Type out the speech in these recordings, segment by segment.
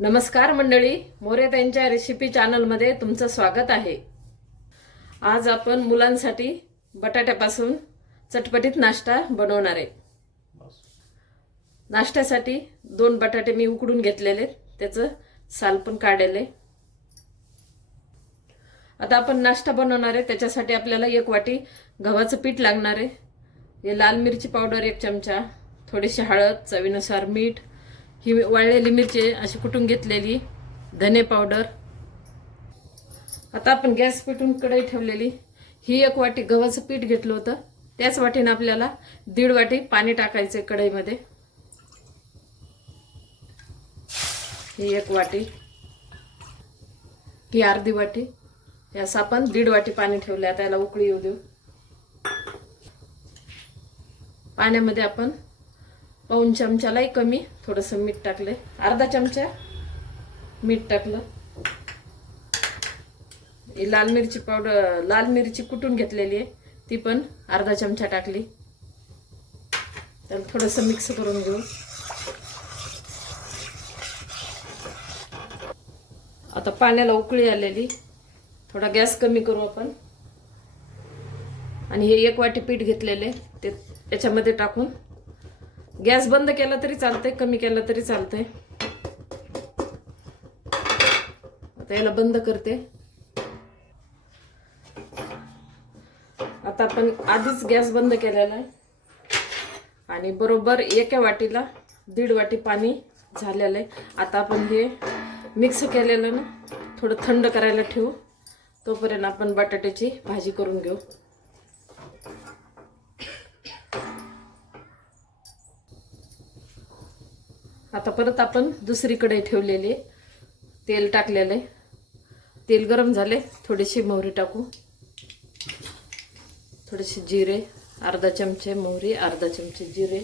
नमस्कार मंडळी, मोरे त्यांच्या रेसिपी चॅनलमध्ये तुमचं स्वागत आहे। आज आपण मुलांसाठी बटाट्यापासून चटपटीत नाश्ता बनवणार आहे। नाश्त्यासाठी 2 बटाटे मी उकडून घेतलेले, त्याचं साल पण काढले। आता आपण नाश्ता बनवणार आहे, त्याच्यासाठी आपल्याला 1 वाटी गव्हाचं पीठ लागणार आहे। हे लाल मिरची पावडर 1 चमचा, थोडीशी हळद, चवीनुसार मीठ, ही वाळलेली मिरची अशी कुटून घेतलेली, धने पावडर। आता आपण गॅस पेटवून कढई ठेवलेली, ही 1 वाटी गव्हाचं पीठ घेतलं होतं, त्याच वाटीने आपल्याला 1.5 वाटी पाणी टाकायचे कढईमध्ये। ही 1 वाटी, ही अर्धी वाटी, यास आपण 1.5 वाटी पाणी ठेवले। आता याला उकळी येऊ देऊ। पाण्यामध्ये आपण पाऊण चमचालाही कमी थोडंसं मीठ टाकले, अर्धा चमचा मीठ टाकलं। लाल मिरची पावडर, लाल मिरची कुटून घेतलेली आहे, ती पण अर्धा चमचा टाकली। त्याला थोडंसं मिक्स करून घेऊ। आता पाण्याला उकळी आलेली, थोडा गॅस कमी करू आपण आणि हे 1 वाटी पीठ घेतलेले ते याच्यामध्ये टाकून गॅस बंद केला तरी चालतंय, कमी केला तरी चालतंय। आता याला बंद करते। आता आपण आधीच गॅस बंद केलेला आहे आणि बरोबर 1 वाटीला 1.5 वाटी पाणी झालेलं आहे। आता आपण हे मिक्स केलेलं ना थोडं थंड करायला ठेवू, तोपर्यंत आपण बटाट्याची भाजी करून घेऊ। आता परत आपण दुसरी कढई ठेवलेली, तेल टाकलेले, तेल गरम झाले, थोडीशी मोहरी टाकू, थोडेसे जिरे, अर्धा चमचे मोहरी, अर्धा चमचे जिरे।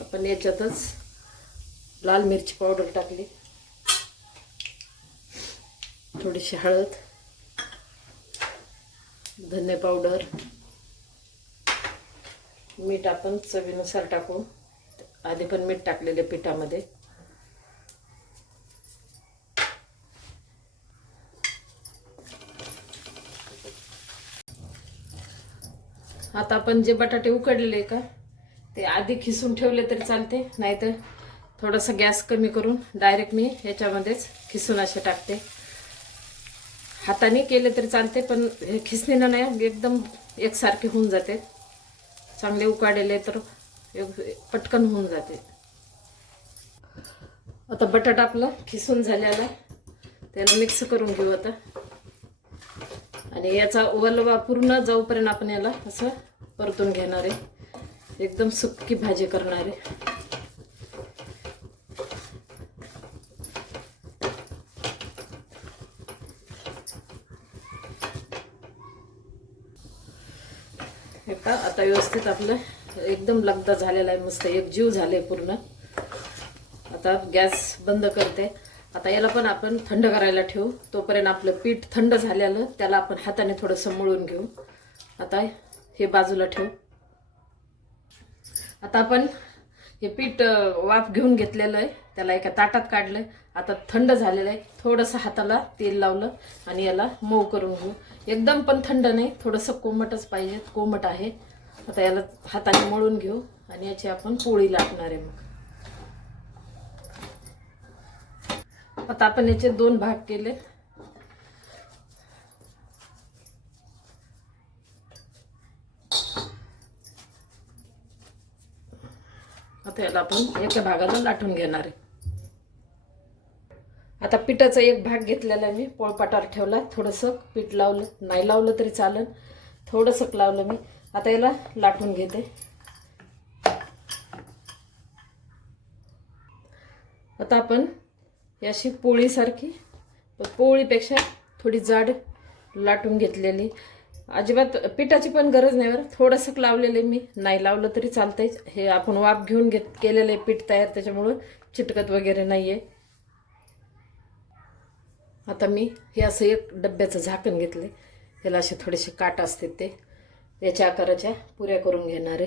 आपण याच्यातच लाल मिरची पावडर टाकली, थोडीशी हळद, धने पावडर, मीठ आपण चवीनुसार टाकू। आधी पण मीठ टाकलेले पिठामध्ये। आता आपण जे बटाटे उकडलेले का ते आधी खिसून ठेवले तरी चालते, नाहीतर थोडासा गॅस कमी करून डायरेक्ट मी याच्यामध्येच खिसून असे टाकते। हाताने केले तरी चालते, पण हे खिसणीनं नाही एकदम एकसारखे होऊन जाते। चांगले उकाडले तर पटकन होऊन जाते। आता बटाटा आपला खिसून झालेला आहे, त्याला मिक्स करून घेऊ आता आणि याचा ओलवा पूर्ण जाऊपर्यंत आपण याला असं परतून घेणार आहे। एकदम सुक्की भाजी करणार आहे। आता व्यवस्थित आपलं एकदम लगदा झालेला आहे, मस्त एक जीव झाले पूर्ण। आता गॅस बंद करते। आता याला पण आपण थंड करायला ठेवू, तोपर्यंत आपलं पीठ थंड झालेलं त्याला आपण हाताने थोडंसं मळून घेऊ। आता हे बाजूला ठेवू। आता आपण हे पीठ वाफ घेऊन घेतलेलं आहे, त्याला एका ताटात काढलंय। आता थंड झालेलं आहे, थोडंसं हाताला तेल लावलं आणि याला मऊ करून घेऊ। एकदम पण थंड नाही, थोडंसं कोमटच पाहिजे, कोमट आहे। आता याला हाताने मळून घेऊ आणि याची आपण पोळी लाटणार आहे। मग आता आपण याचे 2 भाग केले। आता याला आपण एका भागाला लाटून घेणार आहे। आता पिठाचा 1 भाग घेतलेला मी पोळपाटावर ठेवला, थोडंसं पीठ लावलं, नाही लावलं तरी चालेल, थोडंसं लावलं मी। आता याला लाटून घेते। आता आपण याशी पोळीसारखी, पोळीपेक्षा थोडी जाड लाटून घेतलेली। अजिबात पिठाची पण गरज नाही बरं, थोडंसं लावलेले मी, नाही लावलं तरी चालतंय। हे आपण वाफ घेऊन केलेले पीठ तयार, त्याच्यामुळे चिटकत वगैरे नाहीये। आता मी हे असं 1 डब्याचं झाकण घेतले, याला असे थोडेसे काट असतात, ते याच्या आकाराच्या पुऱ्या करून घेणार आहे।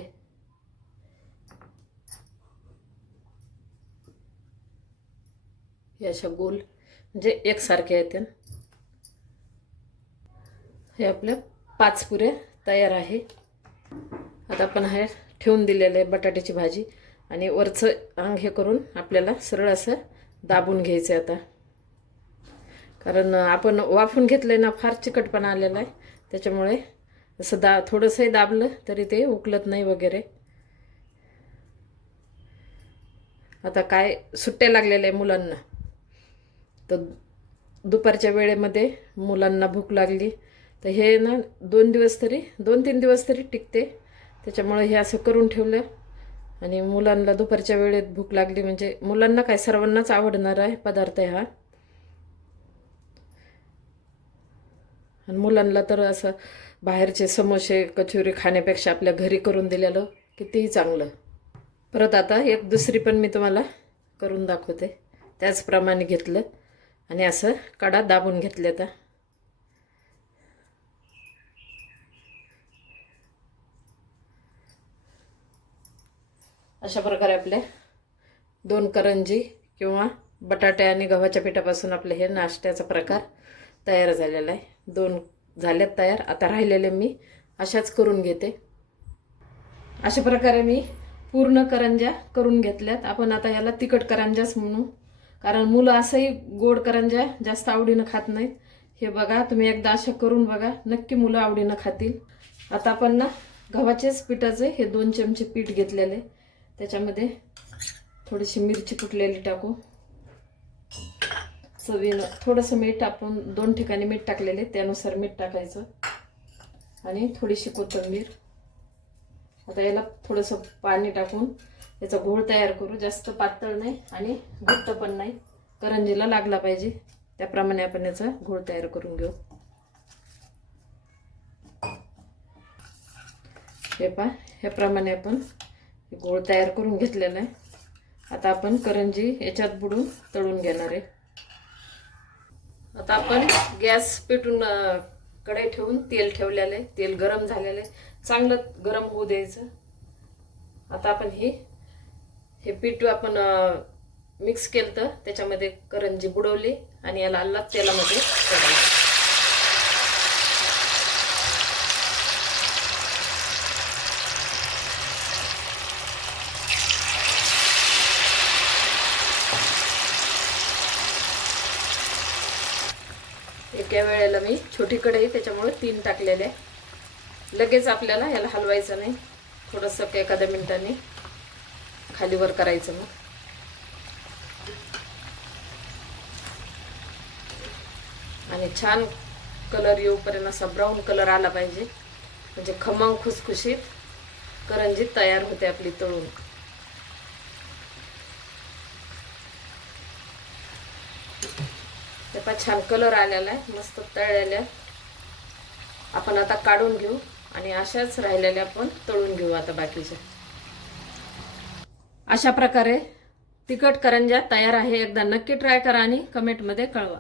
हे अशा गोल म्हणजे एकसारखे आहेत. हे आपल्या 5 पुऱ्या तयार आहे. आता आपण हे ठेवून दिलेलं आहे बटाट्याची भाजी आणि वरचं अंग हे करून आपल्याला सरळ असं दाबून घ्यायचं आहे आता. कारण आपण वाफून घेतलंय ना, फार चिकटपणा आलेला आहे, त्याच्यामुळे असं थोडंसंही दाबलं तरी ते उकलत नाही वगैरे. आता काय सुट्ट्या लागलेल्या आहे मुलांना, तर दुपारच्या वेळेमध्ये मुलांना भूक लागली तर हे ना 2-3 दिवस तरी टिकते. त्याच्यामुळे हे असं करून ठेवलं आणि मुलांना दुपारच्या वेळेत भूक लागली म्हणजे मुलांना काय सर्वांनाच आवडणार आहे पदार्थ हा. आणि मुलांना तर असं बाहेरचे समोसे कचोरी खाण्यापेक्षा आपल्या घरी करून दिलेलं कितीही चांगलं. परत आता एक दुसरी पण मी तुम्हाला करून दाखवते. त्याचप्रमाणे घेतलं आणि असं कडा दाबून घेतले. आता अशा प्रकारे आपले 2 करंजी किंवा बटाटे आणि गव्हाच्या पिठापासून आपले हे नाश्त्याचा प्रकार तयार झालेला आहे. 2 झालेत तयार. आता राहिलेले मी अशाच करून घेते. अशा प्रकारे मी पूर्ण करंज्या करून घेतल्यात. आपण आता याला तिखट करंजाच म्हणू, कारण मुलं असंही गोड करंज्या जास्त आवडीनं खात नाहीत. हे बघा, तुम्ही एकदा अशा करून बघा, नक्की मुलं आवडीनं खातील. आता आपण ना गव्हाच्याच पिठाचे हे 2 चमचे पीठ घेतलेले, त्याच्यामध्ये थोडीशी मिरची कुटलेली टाकू, चवीनं थोडंसं मीठ, आपण 2 ठिकाणी मीठ टाकलेले त्यानुसार मीठ टाकायचं आणि थोडीशी कोथिंबीर. आता याला थोडंसं पाणी टाकून याचा घोळ तयार करू. जास्त पातळ नाही आणि घट्ट पण नाही, करंजीला लागला पाहिजे त्याप्रमाणे आपण याचा घोळ तयार करून घेऊ. हे पहा, ह्याप्रमाणे आपण घोळ तयार करून घेतलेला आहे. आता आपण करंजी याच्यात बुडून तळून घेणार आहे. आता आपण गॅस पेटून कढई ठेवून तेल ठेवलेलं आहे. तेल गरम झालेलं आहे, चांगलं गरम होऊ द्यायचं. आता आपण हे पीठ आपण मिक्स केलं तर त्याच्यामध्ये करंजी बुडवली आणि याला अलग तेलामध्ये सोडायचं. एका वेळेला मी छोटी कढई त्याच्यामुळे 3 टाकलेले. लगेच आपल्याला याला हलवायचं नाही, थोडंसं एखाद्या मिनिटाने खालीवर करायचं. मग आणि छान कलर येऊपर्यंत असा ब्राऊन कलर आला पाहिजे, म्हणजे खमंग खुसखुशीत करंजी तयार होते आपली तळून. त्याचा छान कलर आलेला आहे, मस्त तळलेल्या. आपण आता काढून घेऊ आणि अशाच राहिलेल्या आपण तळून घेऊ आता बाकीच्या. अशा प्रकारे तिखट करंज्या तयार आहे. एकदा नक्की ट्राय करा आणि कमेंटमध्ये कळवा.